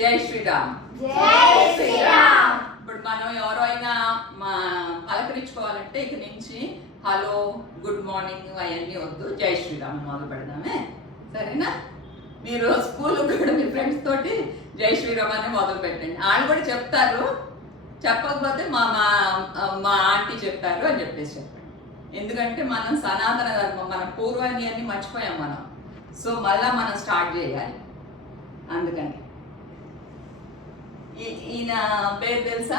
జై శ్రీరామ్. జై శ్రీరామ్. ఇప్పుడు మనం ఎవరైనా పలకరించుకోవాలంటే ఇక నుంచి హలో, గుడ్ మార్నింగ్ అవన్నీ వద్దు, జై శ్రీరామ్ మొదలు పెడదామే, సరేనా? మీరు స్కూల్ కూడా మీ ఫ్రెండ్స్ తోటి జై శ్రీరామ్ అని మొదలు పెట్టండి. వాళ్ళు కూడా చెప్తారు, చెప్పకపోతే మా మా ఆంటీ చెప్పారు అని చెప్పేసి చెప్పండి. ఎందుకంటే మనం సనాతన ధర్మం, మన పూర్వాన్ని అన్ని మర్చిపోయాం మనం. సో మళ్ళా మనం స్టార్ట్ చేయాలి. అందుకని ఈయన పేరు తెలుసా?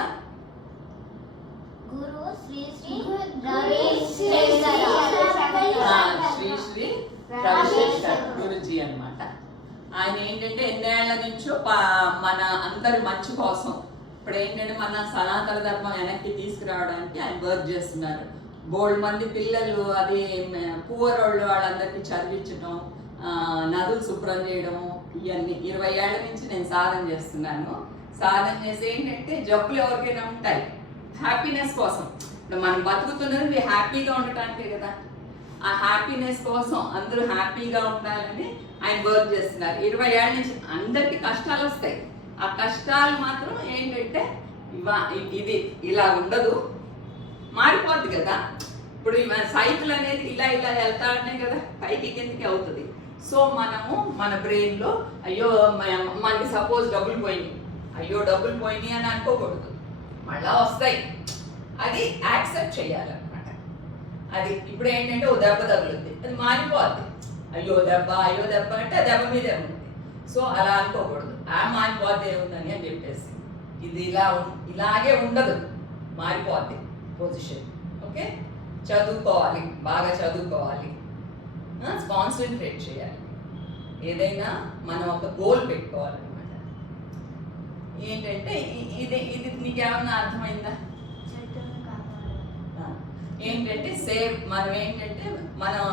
గురు శ్రీ శ్రీ శ్రీ శ్రీ రవిశేఖర్ గురుజీ అన్నమాట. ఆయన ఏంటంటే ఎన్నేళ్ల నుంచో మన అందరి మంచి కోసం ఇప్పుడు ఏంటంటే మన సనాతన ధర్మం వెనక్కి తీసుకురావడానికి ఆయన వర్క్ చేస్తున్నారు. బోల్డ్ మంది పిల్లలు, అది పువర్ వాళ్ళందరికీ చదివించడం, నదులు శుభ్రం చేయడము, ఇవన్నీ 20 ఏళ్ల నుంచి నేను సాధన చేస్తున్నాను. సాధన చేసి ఏంటంటే జబ్బులు ఎవరికైనా ఉంటాయి, హ్యాపీనెస్ కోసం. ఇప్పుడు మనం బతుకుతున్నది హ్యాపీగా ఉండటానికే కదా. ఆ హ్యాపీనెస్ కోసం అందరూ హ్యాపీగా ఉండాలని ఆయన వర్క్ చేస్తున్నారు. 20 ఏళ్ల నుంచి అందరికీ కష్టాలు వస్తాయి. ఆ కష్టాలు మాత్రం ఏంటంటే ఇది ఇలా ఉండదు, మారిపోద్ది కదా. ఇప్పుడు సైకిల్ అనేది ఇలా ఇలా వెళ్తా ఉంటే కదా పైకి కిందకి అవుతుంది. సో మనము మన బ్రెయిన్లో అయ్యో మనకి సపోజ్ డబ్బులు పోయినాయి, అయ్యో డబ్బులు పోయినాయి అని అనుకోకూడదు, మళ్ళా వస్తాయి. అది యాక్సెప్ట్ చేయాలన్నమాట. అది ఇప్పుడు ఏంటంటే ఓ దెబ్బ తగులుద్ది, అది మారిపోద్ది. అయ్యో దెబ్బ అంటే ఆ దెబ్బ మీదే ఉంది. సో అలా అనుకోకూడదు, మారిపోద్ది ఏముందని అని చెప్పేసి. ఇది ఇలాగే ఉండదు, మారిపోద్ది పొజిషన్. ఓకే, చదువుకోవాలి, బాగా చదువుకోవాలి, కాన్సన్ట్రేట్ చేయాలి. ఏదైనా మనం ఒక గోల్ పెట్టుకోవాలన్నమాట. ఏంటంటే ఇది నీకేమన్నా అర్థమైందా? ఏంటంటే మనం ఏంటంటే మనం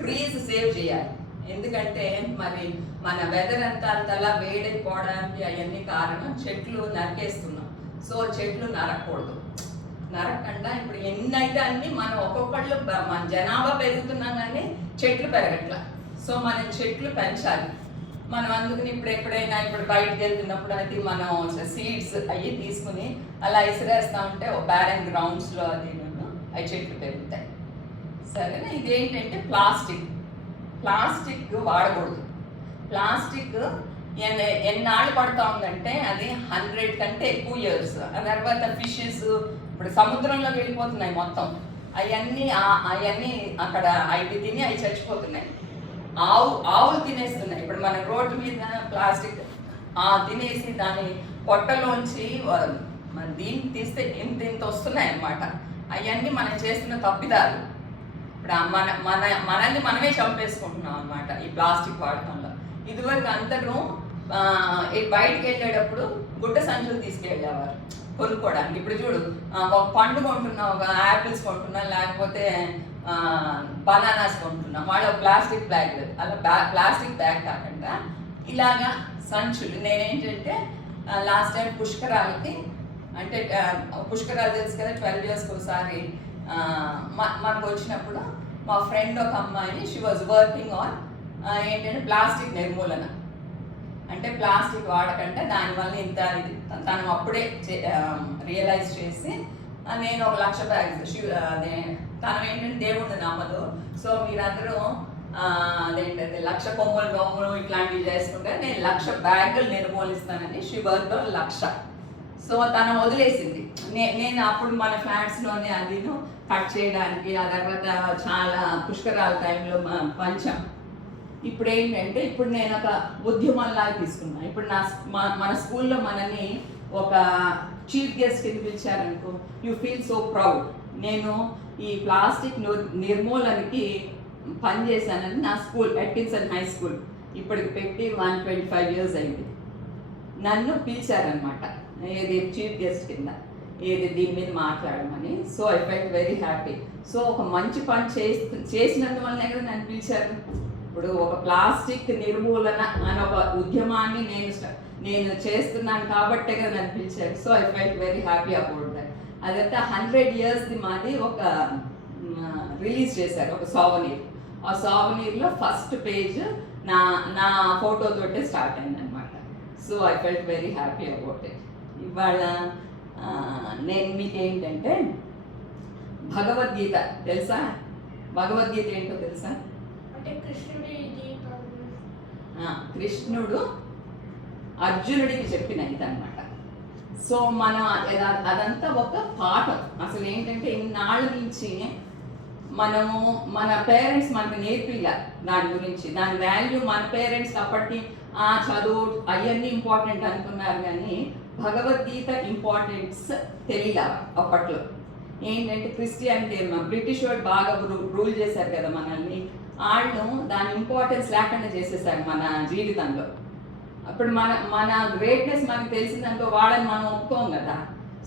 ట్రీస్ సేవ్ చేయాలి. ఎందుకంటే మరి మన వెదర్ అంతలా వేడైపోవడానికి అవన్నీ కారణం చెట్లు నరికేస్తున్నాం. సో చెట్లు నరకూడదు. నరకకుండా ఇప్పుడు ఎన్నైతే అన్ని మనం ఒక్కొక్కళ్ళు మన జనాభా పెరుగుతున్నాం కానీ చెట్లు పెరగట్ల. సో మనం చెట్లు పెంచాలి. మనం అందుకని ఎప్పుడైనా బయటకు వెళ్తున్నప్పుడు అది మనం సీడ్స్ అవి తీసుకుని అలా ఇసిరేస్తా ఉంటే బ్యారన్ గ్రౌండ్స్లో అవి చెట్లు పెరుగుతాయి, సరేనా? ఇదేంటంటే ప్లాస్టిక్ వాడకూడదు. ప్లాస్టిక్ ఎన్నాళ్ళు పడుతూ ఉందంటే అది 100 కంటే ఎక్కువ ఇయర్స్. ఆ తర్వాత ఫిషెస్ ఇప్పుడు సముద్రంలోకి వెళ్ళిపోతున్నాయి మొత్తం. అవన్నీ అక్కడ అవి తిని అవి చచ్చిపోతున్నాయి. ఆవులు తినేస్తున్నాయి. ఇప్పుడు మన రోడ్డు మీద ప్లాస్టిక్ తినేసి దాని పొట్టలోంచి దీన్ని తీస్తే ఇంత వస్తున్నాయి అన్నమాట. అవన్నీ మనం చేస్తున్న తప్పిదాలు. ఇప్పుడు మనల్ని మనమే చంపేసుకుంటున్నాం అన్నమాట ఈ ప్లాస్టిక్ వాడకంలో. ఇదివరకు అందరూ బయటకు వెళ్ళేటప్పుడు గుడ్డ సంచులు తీసుకెళ్ళేవారు కొనుక్కోవడానికి. ఇప్పుడు చూడు, ఒక పండు కొంటున్నాం, ఒక యాపిల్స్ కొంటున్నాం, లేకపోతే బనానాస్ కొంటున్నాం, వాళ్ళు ప్లాస్టిక్ బ్యాగ్. అలా ప్లాస్టిక్ బ్యాగ్ కాకుండా ఇలాగా సంచులు. నేనేంటంటే లాస్ట్ టైం పుష్కరాలకి, అంటే పుష్కరాలు తెలుసు కదా, 12 yearsకి ఒకసారి మనకు వచ్చినప్పుడు మా ఫ్రెండ్ ఒక అమ్మాయి, షీ వాజ్ వర్కింగ్ ఆన్ ఏంటంటే ప్లాస్టిక్ నిర్మూలన. అంటే ప్లాస్టిక్ వాడకంటే దానివల్ల ఇంత ఇది తను అప్పుడే రియలైజ్ చేసి నేను 1 లక్ష బ్యాగ్స్ తను ఏంటంటే దేవుడిని నమ్మదు. సో మీరందరూ అదేంటంటే 1,00,000 కొమ్ములు ఇట్లాంటివి చేసుకుంటే నేను 1,00,000 బ్యాగులు నిర్మూలిస్తానని షీ వర్క్ 1,00,000. సో తను వదిలేసింది. నేను అప్పుడు మన ఫ్లాట్స్లోనే అది కట్ చేయడానికి, ఆ తర్వాత చాలా పుష్కరాల టైంలో పంచాం. ఇప్పుడు ఏంటంటే ఇప్పుడు నేను ఒక ఉద్యమంలాగా తీసుకున్నాను. ఇప్పుడు మన స్కూల్లో మనని ఒక చీఫ్ గెస్ట్ కింద పిలిచారనుకో, యూ ఫీల్ సో ప్రౌడ్. నేను ఈ ప్లాస్టిక్ నిర్మూలనకి పనిచేశానని నా స్కూల్ అట్కిన్సన్ హై స్కూల్ ఇప్పటికి పెట్టి 125 years అయింది. నన్ను పిలిచారనమాట, ఏది చీఫ్ గెస్ట్ కింద, ఏది దీని మీద మాట్లాడమని. So I felt very happy. So ఒక మంచి పని చేసినందువల్లనే కదా నన్ను పిలిచారు. ఇప్పుడు ఒక ప్లాస్టిక్ నిర్మూలన అనే ఒక ఉద్యమాన్ని నేను చేస్తున్నాను కాబట్టే కదా నన్ను పిలిచారు. So I felt very happy about that. అదంతా 100 yearsది మాది ఒక రిలీజ్ చేశారు, ఒక సోవనీర్. ఆ సోవనీర్లో ఫస్ట్ పేజ్ నా ఫోటోతోటే స్టార్ట్ అయింది అనమాట. So I felt very happy about it. ఇవాళ నేను మీకు ఏంటంటే భగవద్గీత తెలుసా? భగవద్గీత ఏంటో తెలుసా? అంటే కృష్ణుడి జీవితం. కృష్ణుడు అర్జునుడికి చెప్పిన ఇదన్నమాట. సో మనం అదంతా ఒక పాఠం. అసలు ఏంటంటే ఇన్నాళ్ళ నుంచి మనము మన పేరెంట్స్ మనకు నేర్పిల్ల దాని గురించి, దాని వాల్యూ మన పేరెంట్స్ అప్పటికి చదువు అవన్నీ ఇంపార్టెంట్ అనుకున్నారు, కానీ భగవద్గీత ఇంపార్టెన్స్ తెలియదు అప్పట్లో. ఏంటంటే క్రిస్టియానిటీ బ్రిటిష్ వాళ్ళు బాగా రూల్ చేశారు కదా మనల్ని, వాళ్ళు దాని ఇంపార్టెన్స్ లేకుండా చేసేసారు మన జీవితంలో. అప్పుడు మన గ్రేట్నెస్ మనకు తెలిసిందనుకో వాళ్ళని మనం ఒప్పుకోం కదా.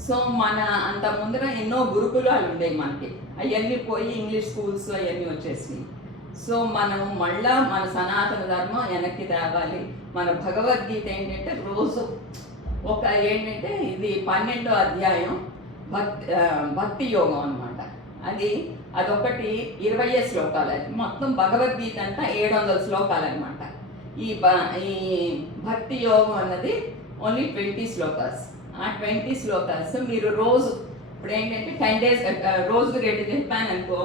సో మన అంత ముందర ఎన్నో గురుకులాలు ఉండేవి మనకి, అవన్నీ పోయి ఇంగ్లీష్ స్కూల్స్ అవన్నీ వచ్చేసినాయి. సో మనం మళ్ళా మన సనాతన ధర్మం వెనక్కి తేవాలి. మన భగవద్గీత ఏంటంటే రోజు ఒక ఏంటంటే ఇది 12వ అధ్యాయం భక్తి యోగం అనమాట. అదొకటి 20 శ్లోకాలు. అది మొత్తం భగవద్గీత అంతా 700 శ్లోకాలు అనమాట. ఈ భక్తి యోగం అన్నది ఓన్లీ 20 శ్లోకాస్. ఆ 20 శ్లోకాస్ మీరు రోజు ఇప్పుడు ఏంటంటే 10 days రోజుకు 2 చెప్పాను అనుకో,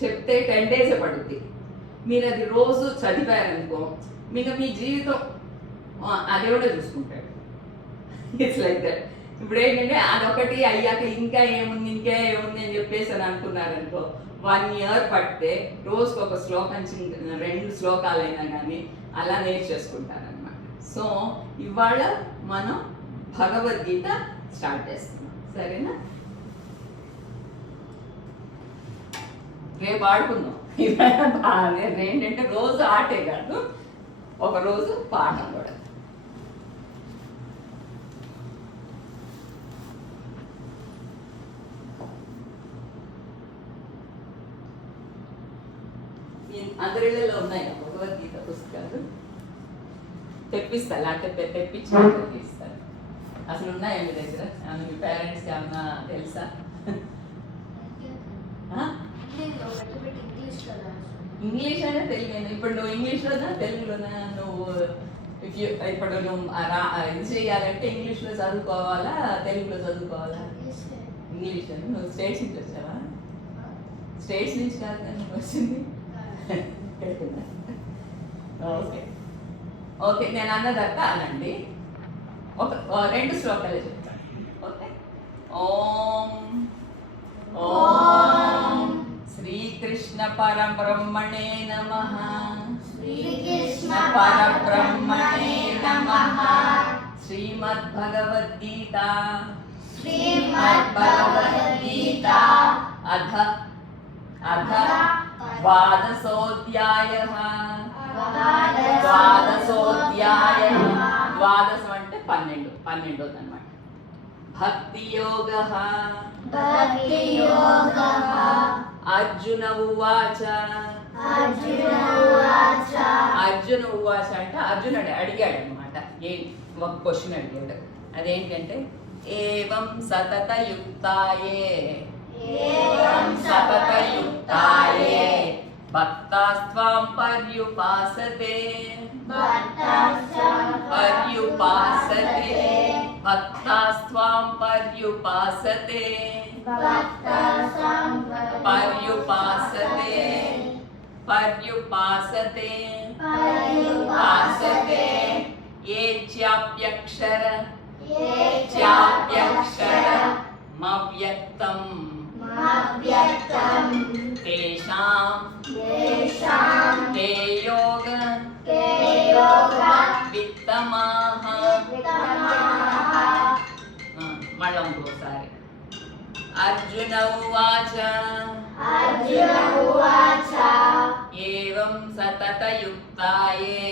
చెప్తే 10 days పడుద్ది. మీరు అది రోజు చదివారనుకో మీకు మీ జీవితం అదేవిడ చూసుకుంటాడు. It's like that. ఇప్పుడు ఏంటంటే అదొకటి అయ్యాక ఇంకా ఏముంది అని చెప్పేసి అని అనుకున్నారనుకో, 1 year పడితే రోజుకు ఒక శ్లోకం 2 శ్లోకాలైనా కానీ అలా నేర్చేసుకుంటారనమాట. సో ఇవాళ మనం భగవద్గీత స్టార్ట్ చేస్తున్నాం, సరేనా? రేపు ఆడుకుందాం. ఏంటంటే రోజు ఆటే కాదు, ఒక రోజు పాఠం కూడా. అందరిలో ఉన్నాయి భగవద్గీత పుస్తకాలు. తెప్పిస్తా, లేకపోతే తెప్పించి తెప్పిస్తాను. అసలు ఉన్నాయా మీ దగ్గర? మీ పేరెంట్స్కి ఏమన్నా తెలుసా? ఇంగ్లీష్ అయినా తెలుగు. ఇప్పుడు నువ్వు ఇంగ్లీష్లోనా తెలుగులోనా? నువ్వు ఇప్పుడు నువ్వు ఇది చేయాలంటే ఇంగ్లీష్లో చదువుకోవాలా తెలుగులో చదువుకోవాలా? ఇంగ్లీష్. నువ్వు స్టేట్స్ నుంచి వచ్చావా? స్టేట్స్ నుంచి కాదు కానీ వచ్చింది. ఓకే ఓకే, నేను అన్నదక్క అనండి. ఒక 2 శ్లోకాలు చెప్తాను. ఓకే. ఓం ఓం శ్రీకృష్ణ పరబ్రహ్మణే నమః. శ్రీకృష్ణ పరబ్రహ్మణే నమః. శ్రీమద్భగవద్గీత అథ అథ ద్వాదశోధ్యాయః. ద్వాదశం అంటే 12 అన్నమాట. భక్తి యోగః. అర్జున ఉవాచ. అర్జున ఉవాచ అంటే అర్జునుడు అడిగాడు అనమాట. ఒక క్వశ్చన్ అడిగాడు. అదేంటంటే ఏవం సతతయుక్తాయే భక్తాస్త్వాం పర్యుపాసతే. భక్తాస్త్వాం పర్యుపాసతే. ఏ చాప్యక్షర మవ్యక్తం తేషాం తే యోగ విత్తమాః. మళ్ళీ ఇంకోసారి. అర్జున ఉవాచ. ఏవం సతతయుక్తాయే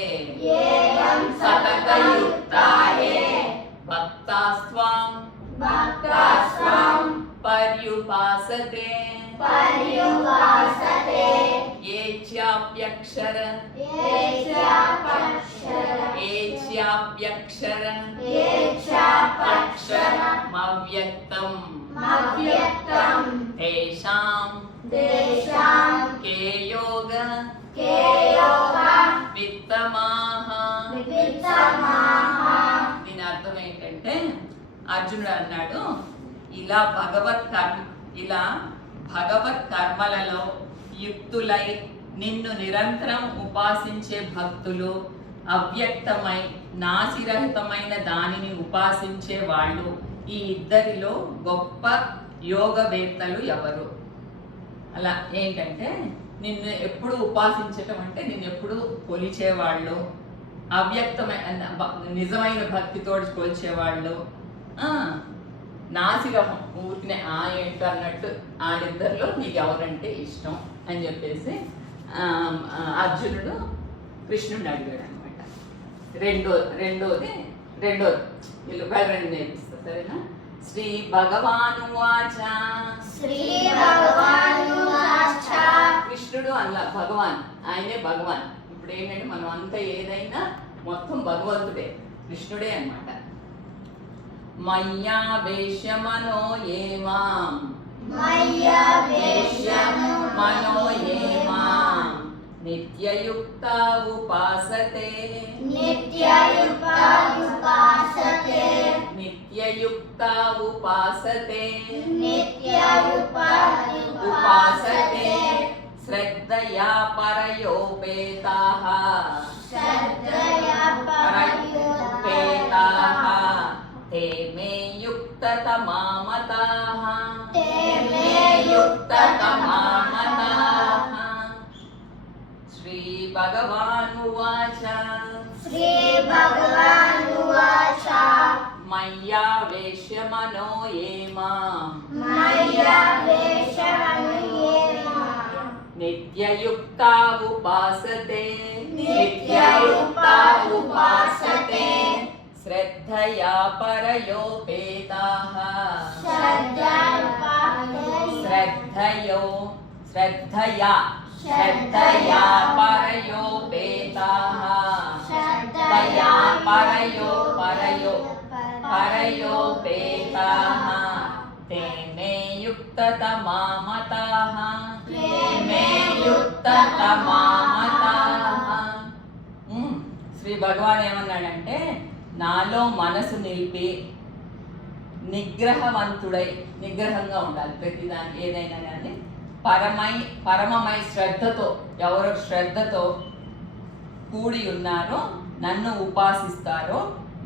భక్తాస్త్వాం పర్యుపాసతే. ఏ చాప్యక్షర మవ్యక్తం తేషాం కే యోగ విత్తమాః. అంటే అర్జునుడు అన్నాడు, ఇలా భగవత్ కర్మలలో యుక్తులై నిన్ను నిరంతరం ఉపాసించే భక్తులు, అవ్యక్తమై నాసిరహితమైన దానిని ఉపాసించే వాళ్ళు, ఈ ఇద్దరిలో గొప్ప యోగవేత్తలు ఎవరు? అలా ఏంటంటే నిన్ను ఎప్పుడు ఉపాసించటం అంటే నిన్ను ఎప్పుడు కొలిచేవాళ్ళు, అవ్యక్తమైన నిజమైన భక్తితో కొలిచేవాళ్ళు, నాసిరహం ఊరికినే ఏంటో అన్నట్టు వాళ్ళిద్దరిలో నీకు ఎవరంటే ఇష్టం అని చెప్పేసి అర్జునుడు కృష్ణుడిని అడిగాడు అనమాట. రెండోది వీళ్ళు రెండు నేర్పిస్తారు, సరేనా? శ్రీ భగవానువాచ. కృష్ణుడు అలా భగవాన్, ఆయనే భగవాన్. ఇప్పుడు ఏంటంటే మనం అంతా ఏదైనా మొత్తం భగవంతుడే, కృష్ణుడే అన్నమాట. మయ్యా వేష్యమనో ఏమాం, మనో ఏమాం నిత్యయుక్త ఉపాసతే, నిత్యయుక్త ఉపాసతే, ఉపాసతే శ్రద్ధయా పరయోపేతాః, పరయోపేతాః ते मे युक्ततमा मताः, युक्ततमा श्री भगवानुवाच. मय्या वेश्य मनो ये माम्, नित्ययुक्ता उपासते, श्रद्धया परयोपेताः, श्रद्धया परयोपेताः, परयोपेताः ते मे युक्ततमा मताः, శ్రీ భగవాన్ ఏమన్నాడంటే, నాలో మనసు నిలిపి నిగ్రహవంతుడై, నిగ్రహంగా ఉండాలి ప్రతిదానికి, ఏదైనా కానీ పరమమై శ్రద్ధతో, ఎవరు శ్రద్ధతో కూడి ఉన్నారో నన్ను ఉపాసిస్తారో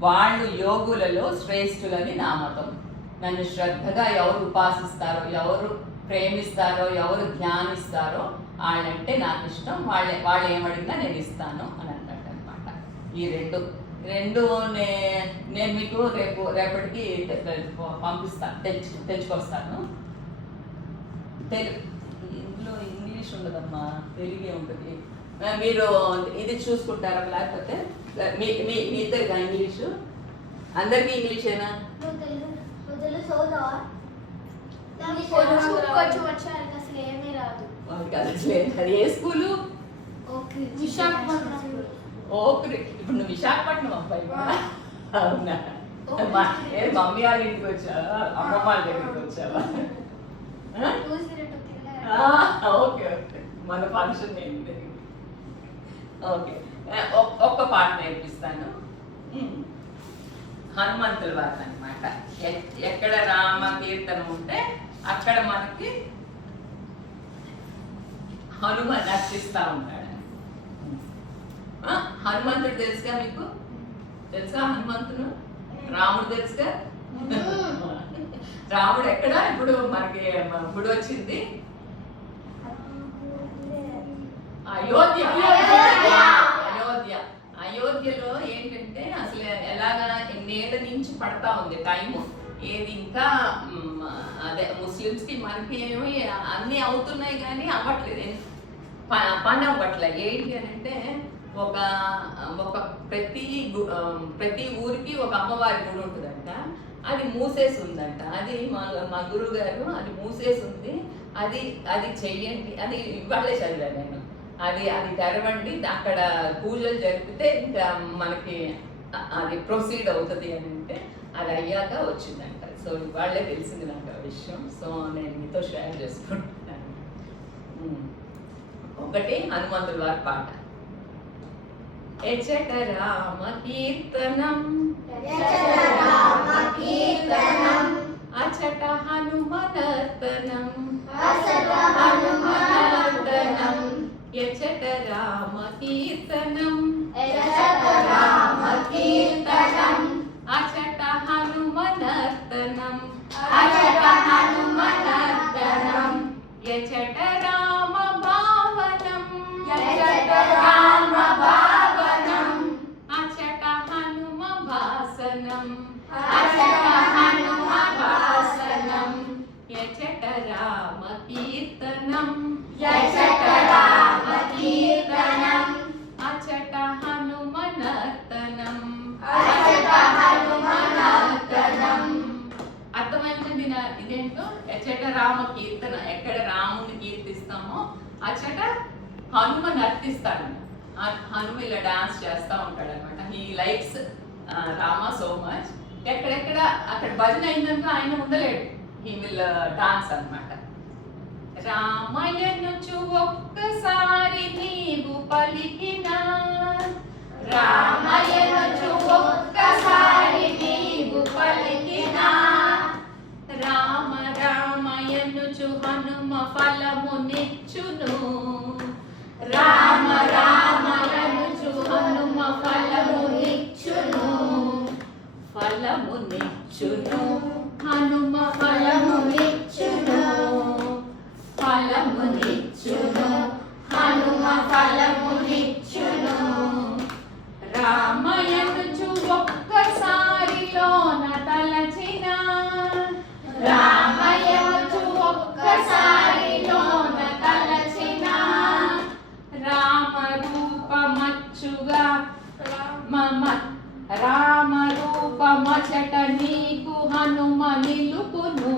వాళ్ళు యోగులలో శ్రేష్ఠులని నా మతం. నన్ను శ్రద్ధగా ఎవరు ఉపాసిస్తారో, ఎవరు ప్రేమిస్తారో, ఎవరు ధ్యానిస్తారో వాళ్ళంటే నాకు ఇష్టం, వాళ్ళు ఏమడిగినా నేను ఇస్తాను అని అంటాడు అనమాట. ఈ రెండు నేను మీకు రేపటికి పంపిస్తాను, తెచ్చుకొస్తాను. ఇందులో ఇంగ్లీష్ ఉండదమ్మా, తెలుగే ఉంటుంది. మీరు ఇది చూసుకుంటారా? లేకపోతే మీ ఇద్దరిగా ఇంగ్లీషు? అందరికీ ఇంగ్లీషేనా? అది ఏ స్కూలు? ఓకే, ఇప్పుడు నువ్వు విశాఖపట్నం అబ్బాయి. అవునా? మమ్మీ వాళ్ళ ఇంటికి వచ్చావా, అమ్మమ్మ వాళ్ళ దగ్గరికి వచ్చావా? ఓకే ఓకే, మన ఫంక్షన్ ఏంటి? ఓకే, ఒక్క పాట నేర్పిస్తాను. హనుమంతుల వార్త అనమాట. ఎక్కడ రామ కీర్తనం ఉంటే అక్కడ మనకి హనుమ నర్శిస్తా ఉంటాడు. హనుమంతుడు తెలుసుగా మీకు? తెలుసా హనుమంతుడు? రాముడు తెలుసుగా? రాముడు ఎక్కడ ఇప్పుడు మనకి గుడి వచ్చింది? అయోధ్య. అయోధ్యలో ఏంటంటే అసలు ఎలాగా ఎన్నేళ్ల నుంచి పడతా ఉంది టైము. ఏది ఇంకా అదే ముస్లిమ్స్ కి మనకి ఏమి అన్ని అవుతున్నాయి కానీ అవ్వట్లేదు, పని అవ్వట్లేదు. ఏంటి అని అంటే ఒక ప్రతి ఊరికి ఒక అమ్మవారి గుడి ఉంటుందంట, అది మూసేసి ఉందంట. అది మా గురువు గారు అది మూసేసి ఉంది, అది చెయ్యండి అని ఇవాళే చదివాను నేను. అది తెరవండి, అక్కడ పూజలు జరిపితే ఇంకా మనకి అది ప్రొసీడ్ అవుతుంది అని అంటే అది అయ్యాక వచ్చిందంట. సో ఇవాళే తెలిసింది నాకు ఆ విషయం. సో నేను మీతో షేర్ చేసుకుంటున్నాను. ఒకటి హనుమంతుల వారి పాట. ఎచట రామ కీర్తనం, అచట హనుమనర్తనం అచట హనుమనర్తనం యచట రామ కీర్తనం యచట రామ కీర్తనం అచట హనుమనర్తనం అచట హనుమనర్తనం యచట రామ భావనం యచట రామ భావనం అచట హనుమ భాసనం అచట హనుమ భాసనం యచట రామ కీర్తనం యచట రామ కీర్తనం అచట హనుమనర్తనం అచట హనుమనర్తనం. అర్థమైంది ఇదేంటో ఎచ్చట రామ కీర్తన, ఎక్కడ రాముని కీర్తిస్తామో అచ్చట హనుమ నర్తిస్తాడు. హనుమ ఇలా డాన్స్ చేస్తూ ఉంటాడు అనమాట. He likes Rama so much. ఎక్కడెక్కడ అక్కడ భజన అయిందనుకో ఆయన ఉండలేడు, హీ విల్ డాన్స్ అనమాట. రామయ్యనుచు ఒక్కసారి నీవు పలికిన, రామయ్యనుచు ఒక్కసారి నీవు పలికిన, రామ రామయ్యనుచు హనుమ ఫలమునిచ్చును. రామ రామయ్యనుచు హనుమ ఫలమునిచ్చును, ఫలమునిచ్చును హనుమ ఫలమునిచ్చును, ఫలమునిచ్చును హనుమ ఫలమునిచ్చును. రామయ్యనుచు ఒక్కసారిలోన తలచిన, రామయ్యనుచు ఒక్కసారిలోన తలచిన, రామ రూపమచ్చుగా రామ రూపమచట నీకు హనుమ నిలుపును.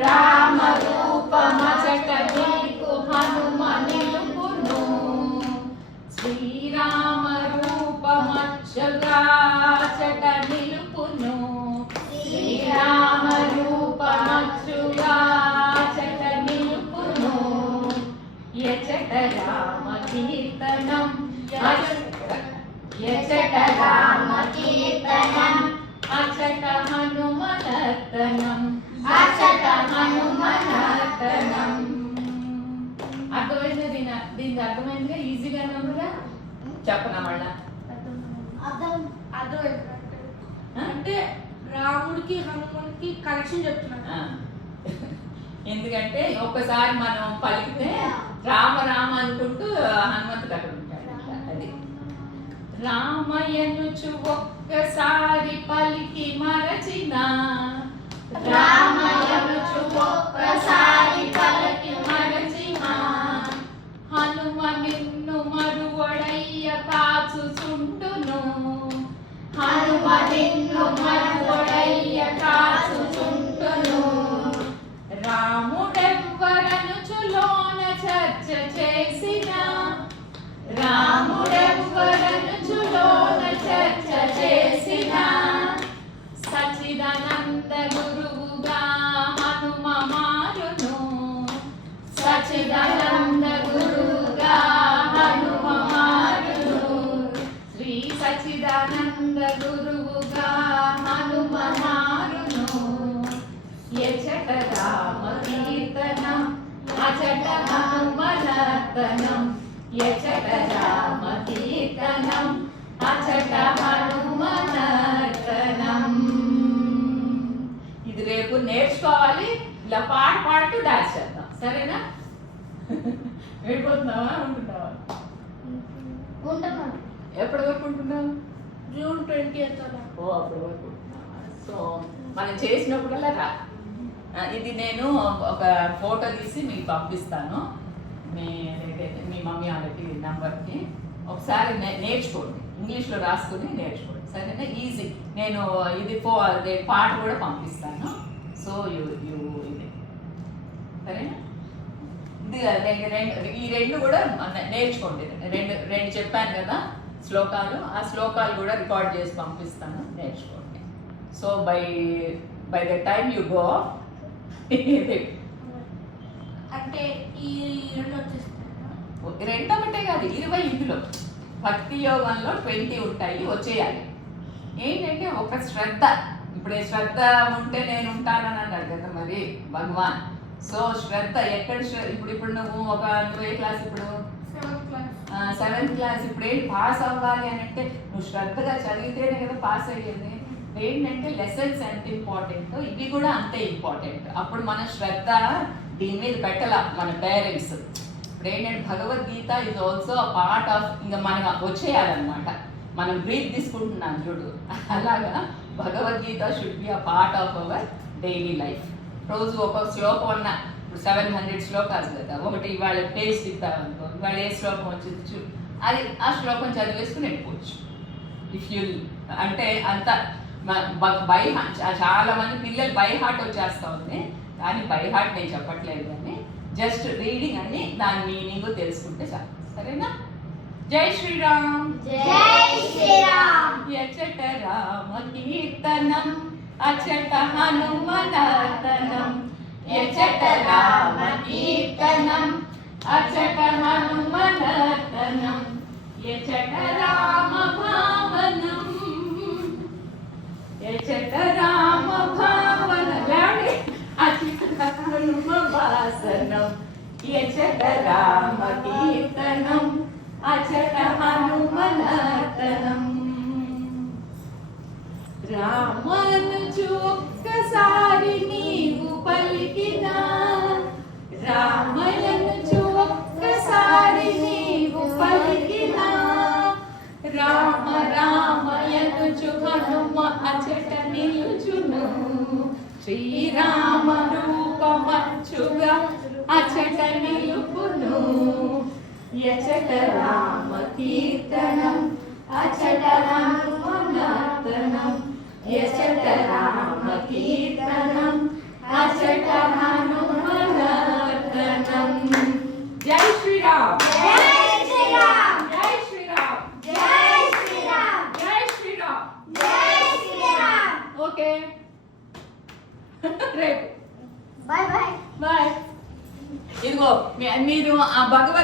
రామ రూపమచట నీకు హనుమ నిలుపును, శ్రీరామ రూపమచ్చగా చట నిలుపును. శ్రీరామ రూపమచ్చుగా చట నిలుపును, యచట రామ కీర్తనం యచట రామ కీర్తనం అచట హనుమనర్తనం అచట హనుమనర్తనం. అర్థమైంది? దీనికి అర్థమైందిగా, ఈజీగానే ఉందిగా. చెప్పనా మళ్ళా? అంటే రాముడికి హనుమాన్కి కనెక్షన్ చెప్తున్నాను. ఆ. ఎందుకంటే ఒక్కసారి మనం పలికితే రామ రామ అనుకుంటూ హనుమంతుడు అక్కడ ఉంటాడు. అది రామయ్యనుచు ఒక్కసారి పలికి మరచిన, రామయ్యనుచు ఒక్కసారి పలికి మరచిన, హనుమ నిన్ను మరువడయ్య కాచుచుంటును. హనుమ నిన్ను మరువడయ్య కాచుచుంటును, రాముడెవ్వరనుచులోన చర్చ చేసిన, రాముడెవ్వరనుచులోన చర్చ చేసిన, సచిదానంద గురువుగా హనుమ మారును. సచిదానంద గురువుగా హనుమ మారును, శ్రీ సచిదానంద గురువుగా హనుమ మారును. యచట రామ కీర్తనం అచట హనుమనర్తనం యచట రామ కీర్తనం అచట హనుమనర్తనం. ఇది రేపు నేర్చుకోవాలి. ఇలా పాట పాడుతూ డాన్స్ చేద్దాం, సరేనా? వెళ్ళిపోతున్నావా ఉంటున్నావా? ఉంటున్నాను. ఎప్పటి వరకు ఉంటున్నావు? June 20th. ఓ అప్పటి వరకు ఉంటున్నావా? సో మనం చేసినప్పుడల్లా రా. ఇది నేను ఒక ఫోటో తీసి మీకు పంపిస్తాను, మీ మమ్మీ వాళ్ళకి నెంబర్కి. ఒకసారి నేర్చుకోండి, ఇంగ్లీష్లో రాసుకుని నేర్చుకోండి, సరేనా? ఈజీ. నేను ఇది పాట కూడా పంపిస్తాను. సో ఇది సరేనా? ఇది ఈ రెండు కూడా నేర్చుకోండి. రెండు చెప్పాను కదా శ్లోకాలు, ఆ శ్లోకాలు కూడా రికార్డ్ చేసి పంపిస్తాను, నేర్చుకోండి. So by the time you go అంటే ఈ రెండు వచ్చేస్తాయి. రెండో ఒకటే కాదు, 20 ఇందులో భక్తి యోగంలో 20 ఉంటాయి, వచ్చేయాలి. ఏంటంటే ఒక శ్రద్ధ, ఇప్పుడు శ్రద్ధ ఉంటే నేను ఉంటానని అన్నాడు కదా మరి భగవాన్. సో శ్రద్ధ ఎక్కడ ఇప్పుడు నువ్వు ఏ క్లాస్ ఇప్పుడు 7th క్లాస్. ఇప్పుడు ఏంటి పాస్ అవ్వాలి అని అంటే నువ్వు శ్రద్ధగా చదివితేనే కదా పాస్ అయ్యేది. ఏంటంటే లెసన్స్ ఎంత ఇంపార్టెంట్, ఇవి కూడా అంతే ఇంపార్టెంట్. అప్పుడు మన శ్రద్ధ దీని మీద పెట్టాల మన పేరెంట్స్. ఇప్పుడు ఏంటంటే Bhagavad Gita is also a part of, ఇంకా మనం వచ్చేయాలన్నమాట. మనం బ్రీత్ తీసుకుంటున్నాం చూడు, అలాగా Bhagavad Gita should be a part of our daily life. రోజు ఒక శ్లోకం అన్నా, ఇప్పుడు 700 శ్లోకాలు కదా, ఒకటి ఇవాళ టేస్ట్ ఇస్తామనుకో, ఇవాళ ఏ శ్లోకం వచ్చింది చూడు, అది ఆ శ్లోకం చదివేసుకుని వెళ్ళిపోవచ్చు. ఇఫ్ యూ అంటే అంత బై హార్ట్, చాలా మంది పిల్లలు బై హార్ట్ వచ్చేస్తా ఉంది, కానీ బై హార్ట్ నేను చెప్పట్లేదు, కానీ జస్ట్ రీడింగ్ అని దాని మీనింగ్ తెలుసుకుంటే చాలు. సరేనా? జై శ్రీరామ్. జై శ్రీరామ్. యచట రామ కీర్తనం అచట హనుమనర్తనం. యచట రామ కీర్తనం అచట హనుమనర్తనం. యచట రామ భావనం. యచట రామ భావనం. అచట హనుమ వాసనం. యచట రామ కీర్తనం అచట హనుమనర్తనం. రామనుజు ఒక్కసారి నీవు పలికినా, రామయనుజు ఒక్కసారి నీవు పలికినా, రామ రామయనుజు హనుమ అచట నిలుచును. శ్రీరామ రూపమచ్చుగా అచట నిలుపును. యచట రామ కీర్తనం అచట హనుమనర్తనం. యచట రామ కీర్తనం అచట హనుమనర్తనం. జై శ్రీరామ్. జై శ్రీరామ్. జై శ్రీరామ్. జై శ్రీరామ్. జై శ్రీరామ్. జై శ్రీరామ్. ఓకే, రేపు బాయ్ బాయ్. బాయ్. ఇదిగో మీరు ఆ భగవత్